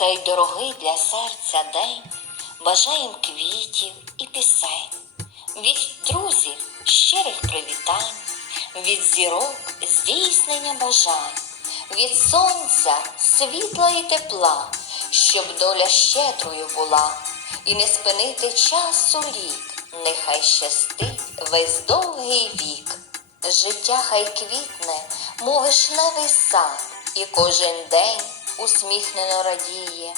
цей дорогий для серця день. Бажаєм квітів і пісень, від друзів щирих привітань, від зірок здійснення бажань, від сонця світла і тепла, щоб доля щедрою була, і не спинити часу лік, нехай щастить весь довгий вік. Життя хай квітне, мов вишневий сад, і кожен день усміхнено радіє,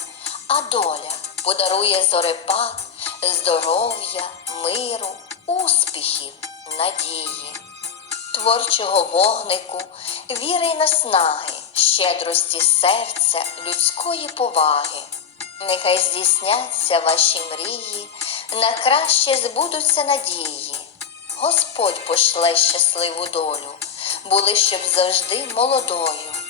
а доля подарує зорепад, здоров'я, миру, успіхів, надії, творчого вогнику, віри й наснаги, щедрості серця, людської поваги. Нехай здійсняться ваші мрії, на краще збудуться надії. Господь пошле щасливу долю, були щоб завжди молодою.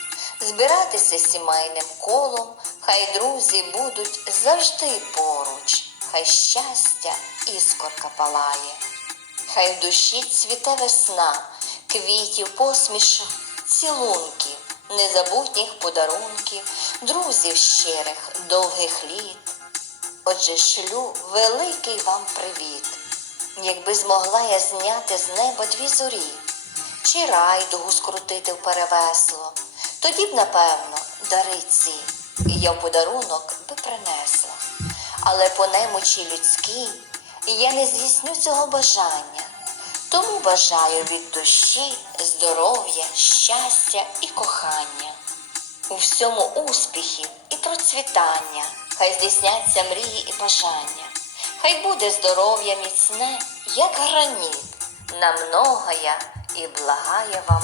Збиратися сімейним колом, хай друзі будуть завжди поруч, хай щастя іскорка палає, хай в душі цвіте весна, квітів, посмішок, цілунків, незабутніх подарунків, друзів щирих, довгих літ. Отже, шлю великий вам привіт. Якби змогла я зняти з неба дві зорі, чи райдугу скрутити в перевесло, тоді б, напевно, дари ці я в подарунок би принесла. Але по немочі людській я не здійсню цього бажання. Тому бажаю від душі здоров'я, щастя і кохання. У всьому успіхів і процвітання, хай здійсняться мрії і бажання. Хай буде здоров'я міцне, як граніт, на многоя і благає вам